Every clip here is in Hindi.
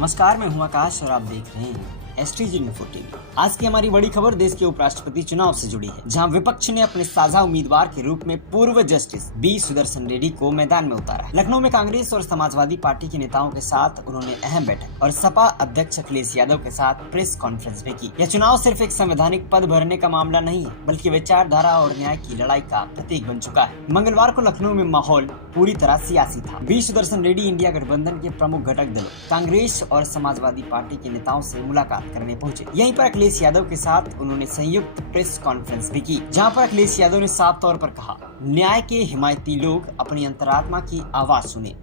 नमस्कार, मैं हूं आकाश और आप देख रहे हैं एसटीजी इन्फो टीवी। आज की हमारी बड़ी खबर देश के उपराष्ट्रपति चुनाव से जुड़ी है, जहां विपक्ष ने अपने साझा उम्मीदवार के रूप में पूर्व जस्टिस बी सुदर्शन रेड्डी को मैदान में उतारा है। लखनऊ में कांग्रेस और समाजवादी पार्टी के नेताओं के साथ उन्होंने अहम बैठक और सपा अध्यक्ष अखिलेश यादव के साथ प्रेस कॉन्फ्रेंस भी की। यह चुनाव सिर्फ एक संवैधानिक पद भरने का मामला नहीं है, बल्कि विचारधारा और न्याय की लड़ाई का प्रतीक बन चुका है। मंगलवार को लखनऊ में माहौल पूरी तरह सियासी था। बी सुदर्शन रेड्डी इंडिया गठबंधन के प्रमुख घटक दलों कांग्रेस और समाजवादी पार्टी के नेताओं से मुलाकात करने पहुंचे। यहीं पर अखिलेश यादव के साथ उन्होंने संयुक्त प्रेस कॉन्फ्रेंस भी की, जहां पर अखिलेश यादव ने साफ तौर पर कहा, न्याय के हिमायती लोग अपनी अंतरात्मा की आवाज सुने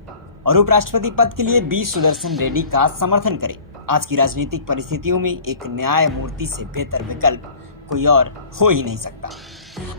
और उपराष्ट्रपति पद के लिए बी सुदर्शन रेड्डी का समर्थन करें। आज की राजनीतिक परिस्थितियों में एक न्यायमूर्ति से बेहतर विकल्प कोई और हो ही नहीं सकता।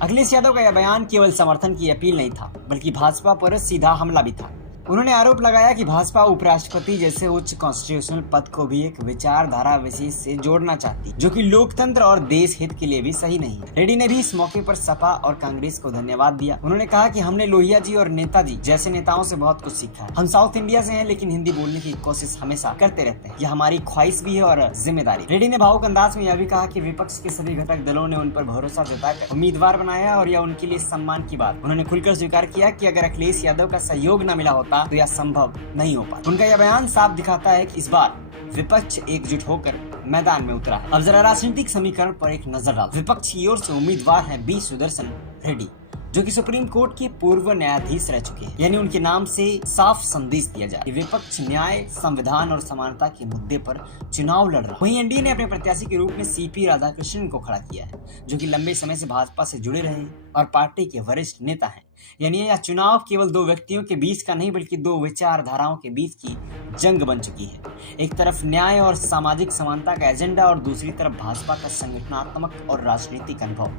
अखिलेश यादव का यह बयान केवल समर्थन की अपील नहीं था, बल्कि भाजपा पर सीधा हमला भी था। उन्होंने आरोप लगाया कि भाजपा उपराष्ट्रपति जैसे उच्च कॉन्स्टिट्यूशनल पद को भी एक विचारधारा विशेष से जोड़ना चाहती, जो कि लोकतंत्र और देश हित के लिए भी सही नहीं है। रेड्डी ने भी इस मौके पर सपा और कांग्रेस को धन्यवाद दिया। उन्होंने कहा कि हमने लोहिया जी और नेताजी जैसे नेताओं से बहुत कुछ सीखा है। हम साउथ इंडिया से हैं, लेकिन हिंदी बोलने की कोशिश हमेशा करते रहते हैं। यह हमारी ख्वाहिश भी है और जिम्मेदारी। रेड्डी ने भावुक अंदाज में यह भी कहा कि विपक्ष के सभी घटक दलों ने उन पर भरोसा जताकर उम्मीदवार बनाया और यह उनके लिए सम्मान की बात। उन्होंने खुलकर स्वीकार किया कि अगर अखिलेश यादव का सहयोग न मिला होता तो यह संभव नहीं हो पाता। उनका यह बयान साफ दिखाता है कि इस बार विपक्ष एकजुट होकर मैदान में उतरा है। अब जरा राजनीतिक समीकरण पर एक नजर डालते हैं। विपक्ष की ओर से उम्मीदवार है बी सुदर्शन रेड्डी, जो कि सुप्रीम कोर्ट के पूर्व न्यायाधीश रह चुके हैं। यानी उनके नाम से साफ संदेश दिया जाए कि विपक्ष न्याय, संविधान और समानता के मुद्दे पर चुनाव लड़ रहा है। वहीं एनडीए ने अपने प्रत्याशी के रूप में सीपी राधाकृष्णन को खड़ा किया है, जो कि लंबे समय से भाजपा से जुड़े रहे और पार्टी के वरिष्ठ नेता हैं। यानी यह चुनाव केवल दो व्यक्तियों के बीच का नहीं, बल्कि दो विचारधाराओं के बीच की जंग बन चुकी है। एक तरफ न्याय और सामाजिक समानता का एजेंडा और दूसरी तरफ भाजपा का संगठनात्मक और राजनीतिक अनुभव।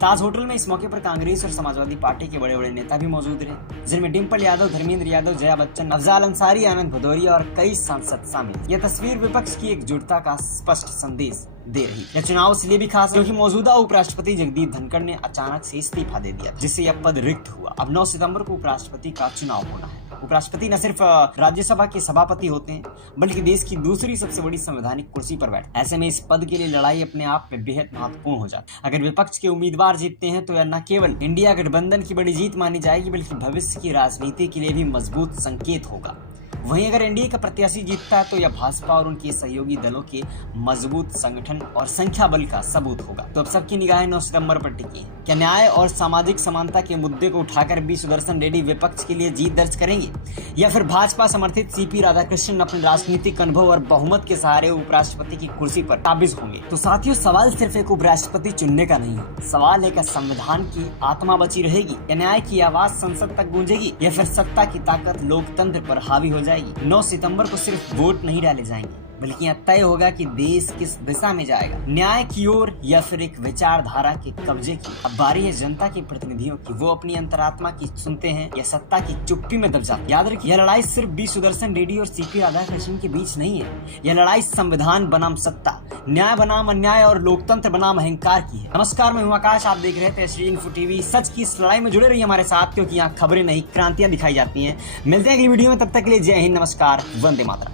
ताज होटल में इस मौके पर कांग्रेस और समाजवादी पार्टी के बड़े बड़े नेता भी मौजूद रहे, जिनमें डिम्पल यादव, धर्मेंद्र यादव, जया बच्चन, अफजाल अंसारी, आनंद भदौरिया और कई सांसद शामिल। यह तस्वीर विपक्ष की एकजुटता का स्पष्ट संदेश दे रही। यह चुनाव इसलिए भी खास है क्योंकि मौजूदा उपराष्ट्रपति जगदीप धनखड़ ने अचानक से इस्तीफा दे दिया, जिससे यह पद रिक्त हुआ। अब 9 सितंबर को उपराष्ट्रपति का चुनाव होना है। उपराष्ट्रपति न सिर्फ राज्यसभा के सभापति होते हैं, बल्कि देश की दूसरी सबसे बड़ी संवैधानिक कुर्सी पर बैठते। ऐसे में इस पद के लिए लड़ाई अपने आप में बेहद महत्वपूर्ण हो जाती है। अगर विपक्ष के उम्मीदवार जीतते हैं तो यह न केवल इंडिया गठबंधन की बड़ी जीत मानी जाएगी, बल्कि भविष्य की राजनीति के लिए भी मजबूत संकेत होगा। वहीं अगर एनडीए का प्रत्याशी जीतता है तो यह भाजपा और उनके सहयोगी दलों के मजबूत संगठन और संख्या बल का सबूत होगा। तो अब सबकी निगाहें 9 सितंबर पर टिकी हैं। क्या न्याय और सामाजिक समानता के मुद्दे को उठाकर बी सुदर्शन रेड्डी विपक्ष के लिए जीत दर्ज करेंगे, या फिर भाजपा समर्थित सीपी राधाकृष्णन अपने राजनीतिक अनुभव और बहुमत के सहारे उपराष्ट्रपति की कुर्सी पर काबिज होंगे? तो साथियों, सवाल सिर्फ एक उपराष्ट्रपति चुनने का नहीं है। सवाल है कि संविधान की आत्मा बची रहेगी, या न्याय की आवाज संसद तक गूंजेगी, या फिर सत्ता की ताकत लोकतंत्र पर हावी हो जाएगी। 9 सितंबर को सिर्फ वोट नहीं डाले जाएंगे, बल्कि यह तय होगा कि देश किस दिशा में जाएगा, न्याय की ओर या फिर एक विचारधारा के कब्जे की। अब बारी है जनता के प्रतिनिधियों की, वो अपनी अंतरात्मा की सुनते हैं या सत्ता की चुप्पी में दब जाते। याद रखिए, यह लड़ाई सिर्फ बी सुदर्शन रेड्डी और सीपी राधाकृष्णन के बीच नहीं है। यह लड़ाई संविधान बनाम सत्ता, न्याय बनाम अन्याय और लोकतंत्र बनाम अहंकार की है। नमस्कार, मैं हूं आकाश, आप देख रहे थे एसटीजी इन्फो टीवी। सच की इस लड़ाई में जुड़े रहिए हमारे साथ, क्योंकि यहाँ खबरें नहीं क्रांतियां दिखाई जाती हैं। मिलते हैं अगली वीडियो में, तब तक के लिए जय हिंद, नमस्कार, वंदे मातरम।